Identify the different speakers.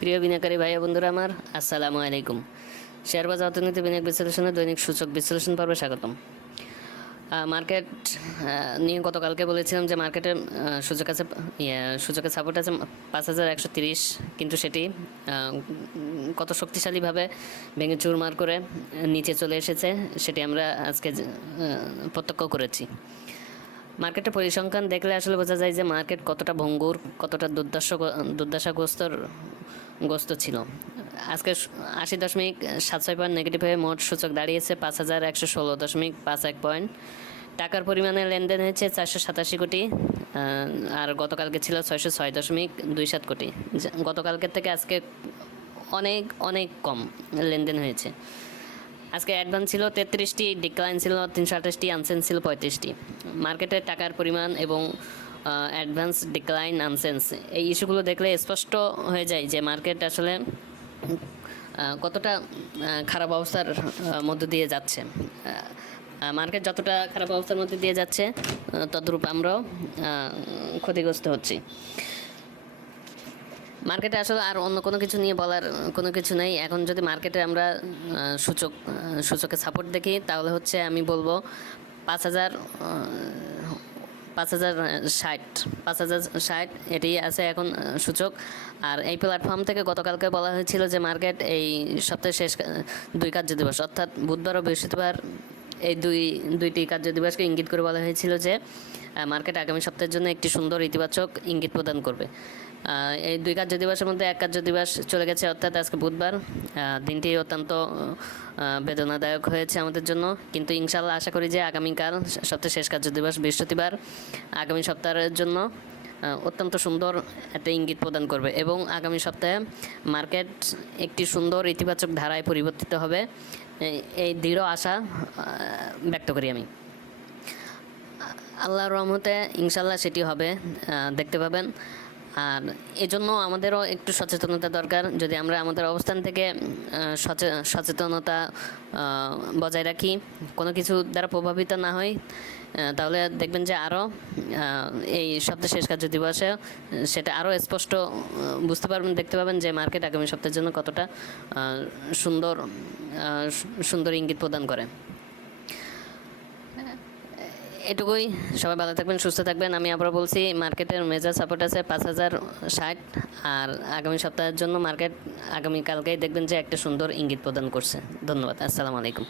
Speaker 1: প্রিয় বিনাকারী ভাই বন্ধুরা আমার আসসালামু আলাইকুম। শেয়ার বাজার অর্থনীতি বিনিয়োগ বিশ্লেষণে দৈনিক সূচক বিশ্লেষণ পর্বে স্বাগতম। মার্কেট নিয়ে গতকালকে বলেছিলাম যে মার্কেটের আহ, সূচক আছে ইয়ে, সূচকের সাপোর্ট আছে পাঁচ হাজার একশো তিরিশ কিন্তু সেটি কত শক্তিশালীভাবে ভেঙে চুরমার করে নিচে চলে এসেছে সেটি আমরা আজকে প্রত্যক্ষ করেছি। মার্কেটের পরিসংখ্যান দেখলে আসলে বোঝা যায় যে মার্কেট কতটা ভঙ্গুর কতটা দুর্দশ দুর্দশাগ্রস্তর গ্রস্ত ছিল। আজকে আশি দশমিক সাত ছয় পয়েন্ট নেগেটিভ হয়ে মোট সূচক দাঁড়িয়েছে পাঁচ হাজার একশো ষোলো দশমিক পাঁচ এক পয়েন্ট। টাকার পরিমাণে লেনদেন হয়েছে চারশো সাতাশি কোটি আর গতকালকে ছিল ছয়শো ছয় দশমিক দুই সাত কোটি। গতকালকের থেকে আজকে অনেক অনেক কম লেনদেন হয়েছে। আজকে অ্যাডভান্স ছিল তেত্রিশটি ডিক্লাইন ছিল তিনশো আঠাশটি আনসেন্স ছিল পঁয়ত্রিশটি। মার্কেটে টাকার পরিমাণ এবং অ্যাডভান্স ডিক্লাইন আনসেন্স এই ইস্যুগুলো দেখলে স্পষ্ট হয়ে যায় যে মার্কেট আসলে কতটা খারাপ অবস্থার মধ্য দিয়ে যাচ্ছে। মার্কেট যতটা খারাপ অবস্থার মধ্যে দিয়ে যাচ্ছে তদ্রূপ আমরাও ক্ষতিগ্রস্ত হচ্ছি। মার্কেটে আসলে আর অন্য কোনো কিছু নিয়ে বলার কোনো কিছু নেই। এখন যদি মার্কেটে আমরা সূচক সূচকে সাপোর্ট দেখি, তাহলে হচ্ছে আমি বলব পাঁচ হাজার পাঁচ হাজার ষাট, পাঁচ হাজার, ষাট এটি আছে এখন সূচক। আর এই প্ল্যাটফর্ম থেকে গতকালকে বলা হয়েছিল যে মার্কেট এই সপ্তাহের শেষ দুই কার্য দিবস, অর্থাৎ বুধবার ও বৃহস্পতিবার এই দুই, দুইটি কার্য দিবসকে ইঙ্গিত করে বলা হয়েছিল যে মার্কেট আগামী সপ্তাহের জন্য একটি সুন্দর ইতিবাচক ইঙ্গিত প্রদান করবে। এই দুই কার্য দিবসের মধ্যে এক কার্য দিবস চলে গেছে, অর্থাৎ আজকে বুধবার। দিনটি অত্যন্ত বেদনাদায়ক হয়েছে আমাদের জন্য। কিন্তু ইনশাল্লাহ আশা করি যে আগামীকাল সপ্তাহের শেষ কার্য দিবস বৃহস্পতিবার আগামী সপ্তাহের জন্য অত্যন্ত সুন্দর একটা ইঙ্গিত প্রদান করবে এবং আগামী সপ্তাহে মার্কেট একটি সুন্দর ইতিবাচক ধারায় পরিবর্তিত হবে। এই- দৃঢ় আশা ব্যক্ত করি আমি। আল্লাহর রহমতে ইনশাল্লাহ সেটি হবে দেখতে পাবেন। আর এজন্য আমাদেরও একটু সচেতনতা দরকার। যদি আমরা আমাদের অবস্থান থেকে সচেতনতা বজায় রাখি কোনো কিছু দ্বারা প্রভাবিত না আহ, তাহলে দেখবেন যে আরও এই সপ্তাহ শেষ কার্য দিবসে সেটা আরও স্পষ্ট বুঝতে পারবেন দেখতে পাবেন যে মার্কেট আগামী সপ্তাহের জন্য কতটা সুন্দর সুন্দর ইঙ্গিত প্রদান করে। এটুকুই। সবাই ভালো থাকবেন, সুস্থ থাকবেন। আমি আবার বলছি, মার্কেটের মেজর সাপোর্ট আছে পাঁচ হাজার ষাট। আর আগামী সপ্তাহের জন্য মার্কেট আগামীকালকেই দেখবেন যে একটা সুন্দর ইঙ্গিত প্রদান করছে। ধন্যবাদ, আসসালামু আলাইকুম।